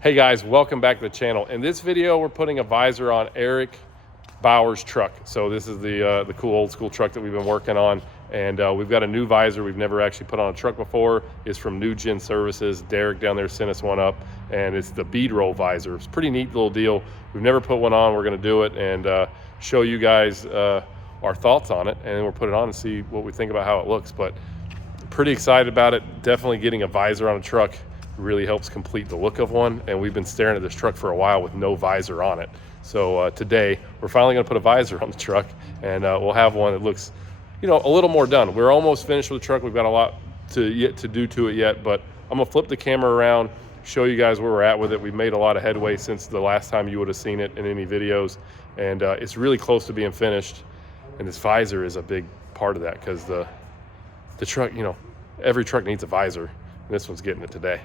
Hey guys, welcome back to the channel. In this video, we're putting a visor on Eric Bauer's truck. So this is the cool old school truck that we've been working on. And we've got a new visor we've never actually put on a truck before. It's from New Gen Services. Derek down there sent us one up, and it's the bead roll visor. It's a pretty neat little deal. We've never put one on. We're gonna do it and show you guys our thoughts on it. And we'll put it on and see what we think about how it looks. But pretty excited about it. Definitely getting a visor on a truck really helps complete the look of one, and we've been staring at this truck for a while with no visor on it. So today we're finally going to put a visor on the truck, and we'll have one that looks, you know, a little more done. We're almost finished with the truck. We've got a lot to do to it yet, but I'm gonna flip the camera around, show you guys where we're at with it. We've made a lot of headway since the last time you would have seen it in any videos, and it's really close to being finished. And this visor is a big part of that, because the truck, you know, every truck needs a visor, and this one's getting it today.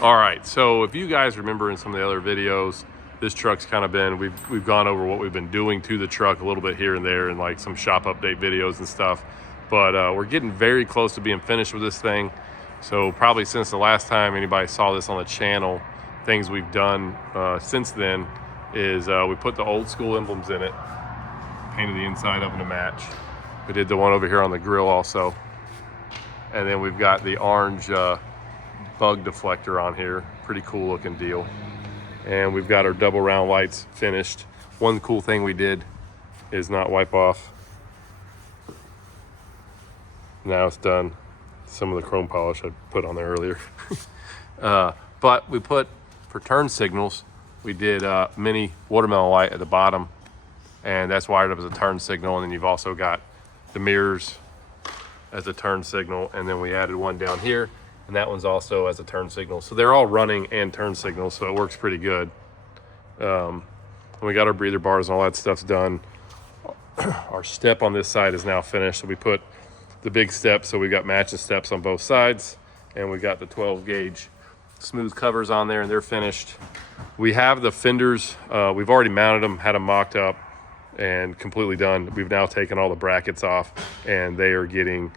All right, so if you guys remember in some of the other videos, this truck's kind of been, we've gone over what we've been doing to the truck a little bit here and there, and like some shop update videos and stuff. But we're getting very close to being finished with this thing. So probably since the last time anybody saw this on the channel, things we've done since then is we put the old school emblems in it, painted the inside of them to match. We did the one over here on the grill also. And then we've got the orange bug deflector on here. Pretty cool looking deal. And we've got our double round lights finished. One cool thing we did is not wipe off. Now it's done. Some of the chrome polish I put on there earlier. But we put, for turn signals, we did a mini watermelon light at the bottom, and that's wired up as a turn signal. And then you've also got the mirrors as a turn signal, and then we added one down here, and that one's also as a turn signal. So they're all running and turn signals, so it works pretty good. And we got our breather bars and all that stuff's done. Our step on this side is now finished. So we put the big step, so we got matching steps on both sides, and we got the 12 gauge smooth covers on there, and they're finished. We have the fenders, we've already mounted them, had them mocked up and completely done. We've now taken all the brackets off, and they are getting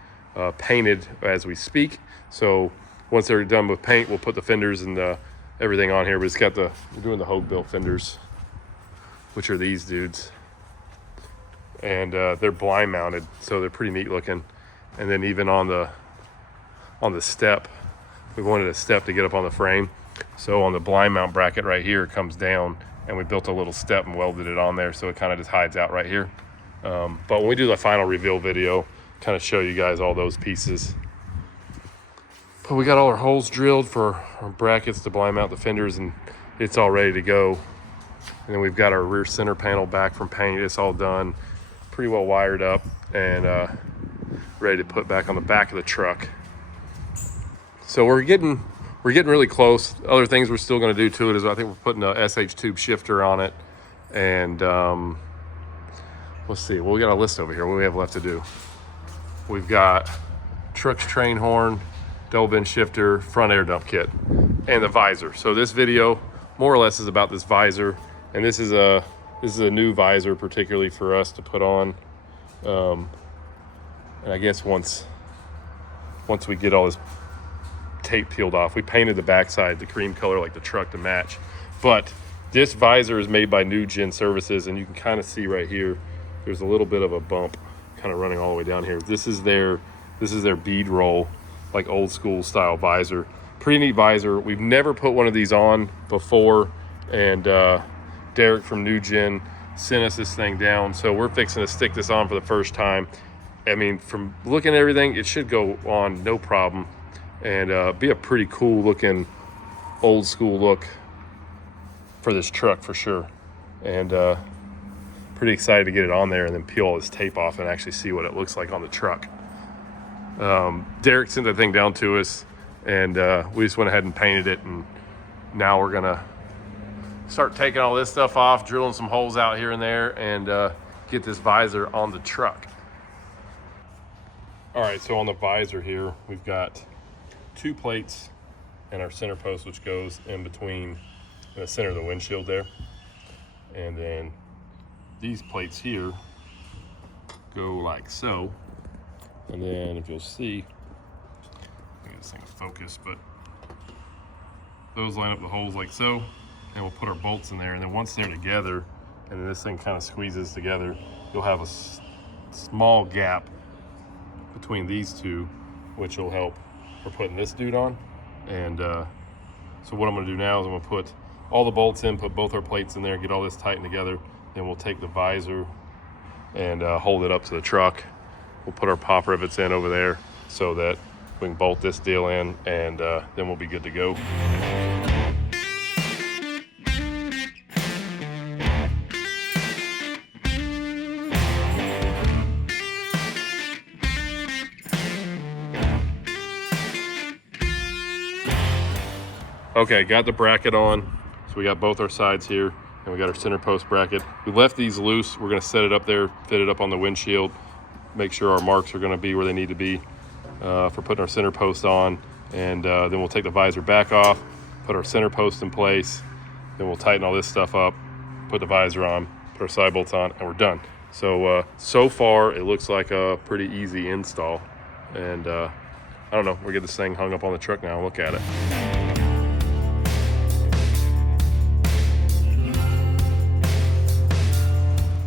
painted as we speak. So once they're done with paint, we'll put the fenders and everything on here. But it's got we're doing the Hogue built fenders, which are these dudes, and they're blind mounted, so they're pretty neat looking. And then even on the step, we wanted a step to get up on the frame, so on the blind mount bracket right here, it comes down, and we built a little step and welded it on there, so it kind of just hides out right here. But when we do the final reveal video, kind of show you guys all those pieces. But we got all our holes drilled for our brackets to blind mount the fenders, and it's all ready to go. And then we've got our rear center panel back from paint. It's all done, pretty well wired up, and ready to put back on the back of the truck. So we're getting really close. Other things we're still going to do to it is I think we're putting a SH tube shifter on it, and let's see. Well, we got a list over here. What do we have left to do? We've got truck's train horn, double bend shifter, front air dump kit, and the visor. So this video more or less is about this visor, and this is a new visor particularly for us to put on. And I guess once we get all this tape peeled off, we painted the backside the cream color like the truck to match. But this visor is made by New Gen Services, and you can kind of see right here, there's a little bit of a bump kind of running all the way down here. This is their bead roll, like old school style visor. Pretty neat visor. We've never put one of these on before, and Derek from New Gen sent us this thing down, so we're fixing to stick this on for the first time. I mean, from looking at everything, it should go on no problem, and be a pretty cool looking old school look for this truck for sure. And pretty excited to get it on there and then peel all this tape off and actually see what it looks like on the truck. Derek sent that thing down to us, and we just went ahead and painted it, and now we're gonna start taking all this stuff off, drilling some holes out here and there, and get this visor on the truck. All right, so on the visor here, we've got 2 plates and our center post, which goes in between in the center of the windshield there. And then these plates here go like so. And then if you'll see, I get this thing to focus, but those line up the holes like so, and we'll put our bolts in there. And then once they're together, and then this thing kind of squeezes together, you'll have a small gap between these two, which will help for putting this dude on. And so what I'm gonna do now is I'm gonna put all the bolts in, put both our plates in there, get all this tightened together. Then we'll take the visor and hold it up to the truck. We'll put our pop rivets in over there so that we can bolt this deal in, and then we'll be good to go. Okay, got the bracket on. So we got both our sides here, and we got our center post bracket. We left these loose. We're gonna set it up there, fit it up on the windshield, make sure our marks are gonna be where they need to be for putting our center post on. And then we'll take the visor back off, put our center post in place, then we'll tighten all this stuff up, put the visor on, put our side bolts on, and we're done. So, so far it looks like a pretty easy install. And I don't know, we'll get this thing hung up on the truck now and look at it.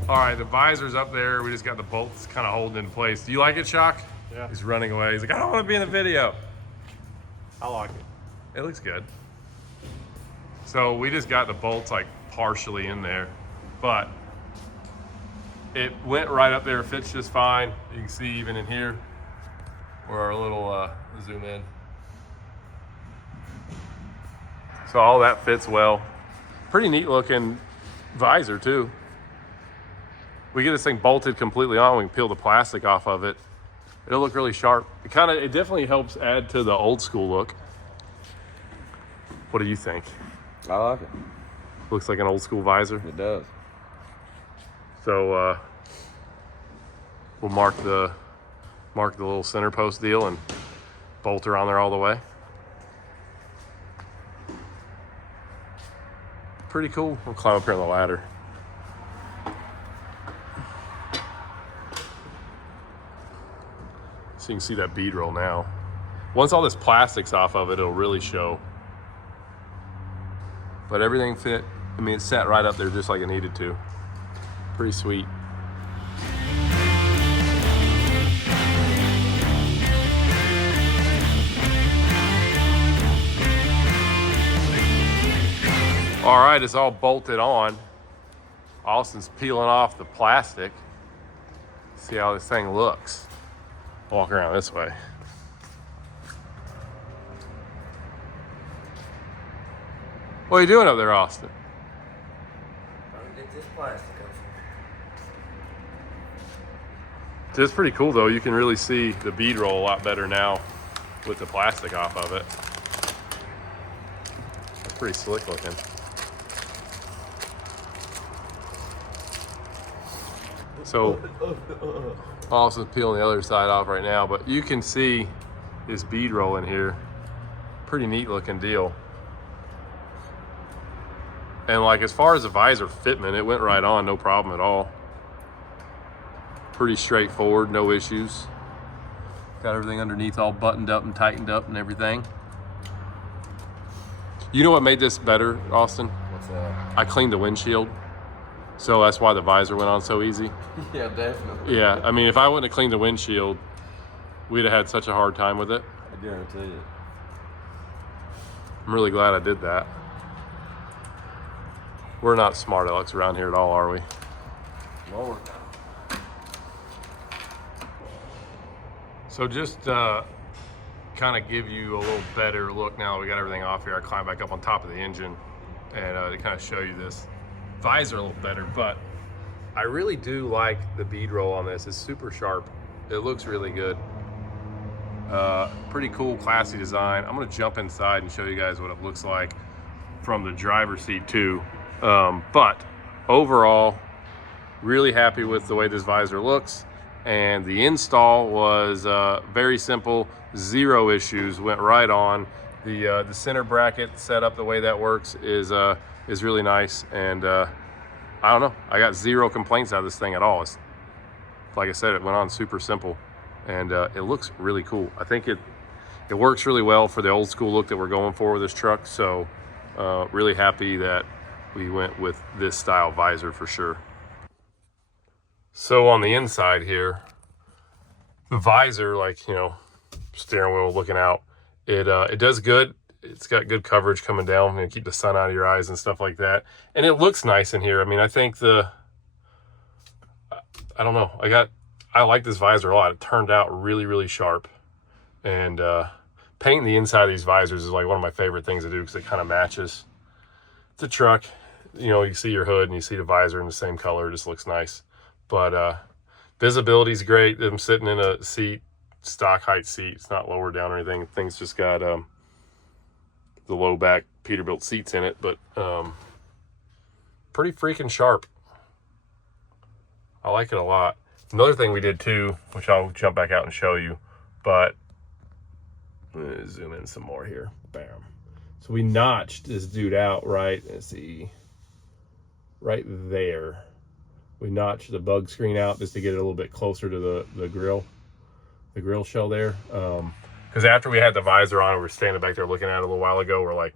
All right, the visor's up there. We just got the bolts kind of holding in place. Do you like it, Shock? Yeah. He's running away. He's like, I don't want to be in the video. I like it. It looks good. So we just got the bolts like partially in there, but it went right up there, fits just fine. You can see even in here where our little, zoom in. So all that fits well. Pretty neat looking visor too. We get this thing bolted completely on, we can peel the plastic off of it. It'll look really sharp. It definitely helps add to the old school look. What do you think? I like it. Looks like an old school visor. It does. So we'll mark the little center post deal and bolt her on there all the way. Pretty cool. We'll climb up here on the ladder. So you can see that bead roll now. Once all this plastic's off of it, it'll really show. But everything fit. I mean, it sat right up there just like it needed to. Pretty sweet. All right, it's all bolted on. Austin's peeling off the plastic. See how this thing looks. Walk around this way. What are you doing up there, Austin? Trying to get this plastic up. It's pretty cool though. You can really see the bead roll a lot better now with the plastic off of it. It's pretty slick looking. So Austin's peeling the other side off right now, but you can see this bead roll in here. Pretty neat looking deal. And like as far as the visor fitment, it went right on, no problem at all. Pretty straightforward, no issues. Got everything underneath all buttoned up and tightened up and everything. You know what made this better, Austin? What's that? I cleaned the windshield. So that's why the visor went on so easy. Yeah, definitely. Yeah, I mean, if I wouldn't have cleaned the windshield, we'd have had such a hard time with it. I guarantee it. I'm really glad I did that. We're not smart alecks around here at all, are we? Lord. So just kind of give you a little better look now that we got everything off here. I climbed back up on top of the engine and to kind of show you this visor a little better, but I really do like the bead roll on this. It's super sharp. It looks really good. Pretty cool, classy design. I'm gonna jump inside and show you guys what it looks like from the driver's seat too. But overall, really happy with the way this visor looks. And the install was very simple, zero issues, went right on. The center bracket setup, the way that works is really nice. And I don't know, I got zero complaints out of this thing at all. It's, like I said, it went on super simple and it looks really cool. I think it works really well for the old school look that we're going for with this truck. So really happy that we went with this style visor for sure. So on the inside here, the visor, like, you know, steering wheel looking out, it does good. It's got good coverage coming down, and keep the sun out of your eyes and stuff like that. And it looks nice in here. I mean, I think I don't know, I like this visor a lot. It turned out really, really sharp. And painting the inside of these visors is like one of my favorite things to do, because it kind of matches the truck. You know, you see your hood and you see the visor in the same color. It just looks nice. But visibility is great. I'm sitting in a seat, stock height seat. It's not lower down or anything. Thing's just got the low back Peterbilt seats in it, but pretty freaking sharp. I like it a lot. Another thing we did too, which I'll jump back out and show you, but zoom in some more here. Bam. So we notched this dude out right, let's see, right there. We notched the bug screen out just to get it a little bit closer to the grill shell there. Because after we had the visor on, we were standing back there looking at it a little while ago, we're like,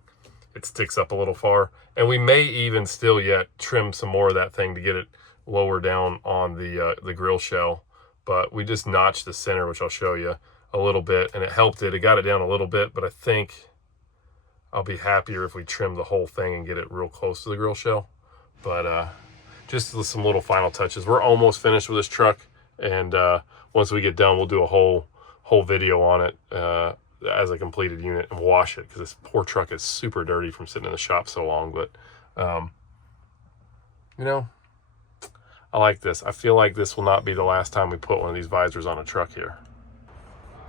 it sticks up a little far. And we may even still yet trim some more of that thing to get it lower down on the grill shell. But we just notched the center, which I'll show you a little bit, and it helped it. It got it down a little bit, but I think I'll be happier if we trim the whole thing and get it real close to the grill shell. But just some little final touches. We're almost finished with this truck, and once we get done, we'll do a whole video on it as a completed unit and wash it, because this poor truck is super dirty from sitting in the shop so long. But you know, I like this. I feel like this will not be the last time we put one of these visors on a truck here.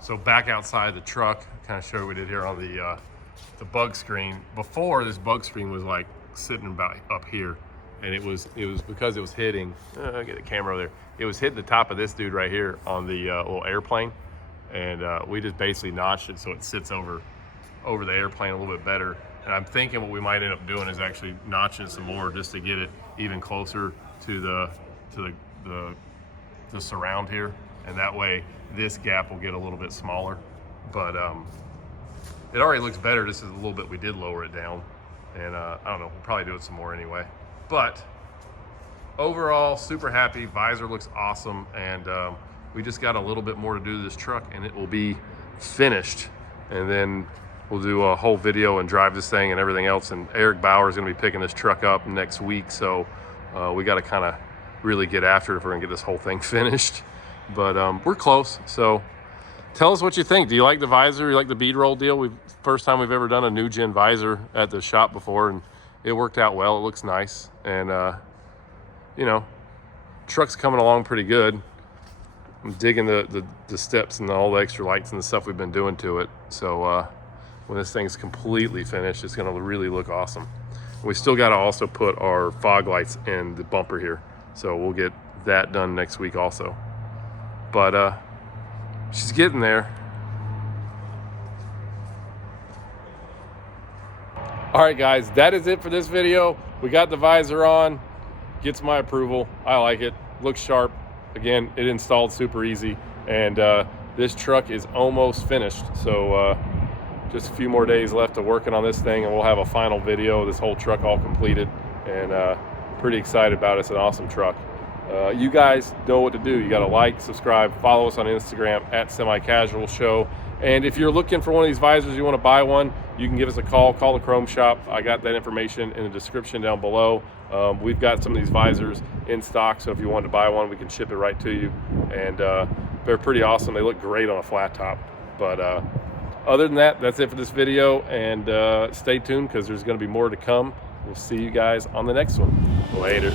So back outside the truck, kind of show what we did here on the bug screen. Before, this bug screen was like sitting about up here, and it was because it was hitting, I'll get the camera over there, it was hitting the top of this dude right here on the little airplane, and we just basically notched it so it sits over the airplane a little bit better. And I'm thinking what we might end up doing is actually notching some more just to get it even closer to the surround here, and that way this gap will get a little bit smaller. But it already looks better just as a little bit we did lower it down. And I don't know, we'll probably do it some more anyway. But overall, super happy. Visor looks awesome, and we just got a little bit more to do to this truck, and it will be finished. And then we'll do a whole video and drive this thing and everything else. And Eric Bauer is going to be picking this truck up next week, so we got to kind of really get after it if we're going to get this whole thing finished. But we're close. So tell us what you think. Do you like the visor? You like the bead roll deal? First time we've ever done a new gen visor at the shop before, and it worked out well. It looks nice, and you know, truck's coming along pretty good. I'm digging the steps and all the extra lights and the stuff we've been doing to it. So when this thing's completely finished, it's going to really look awesome. We still got to also put our fog lights in the bumper here, so we'll get that done next week also. But she's getting there. All right, guys, that is it for this video. We got the visor on. Gets my approval. I like it. Looks sharp. Again, it installed super easy, and this truck is almost finished. So just a few more days left of working on this thing, and we'll have a final video of this whole truck all completed, and pretty excited about it. It's an awesome truck. You guys know what to do. You got to like, subscribe, follow us on Instagram at Semi-Casual Show. And if you're looking for one of these visors, you want to buy one, you can give us a call the Chrome Shop. I got that information in the description down below. We've got some of these visors in stock, so if you wanted to buy one, we can ship it right to you. And they're pretty awesome. They look great on a flat top. But other than that, that's it for this video, and stay tuned, because there's going to be more to come. We'll see you guys on the next one. Later.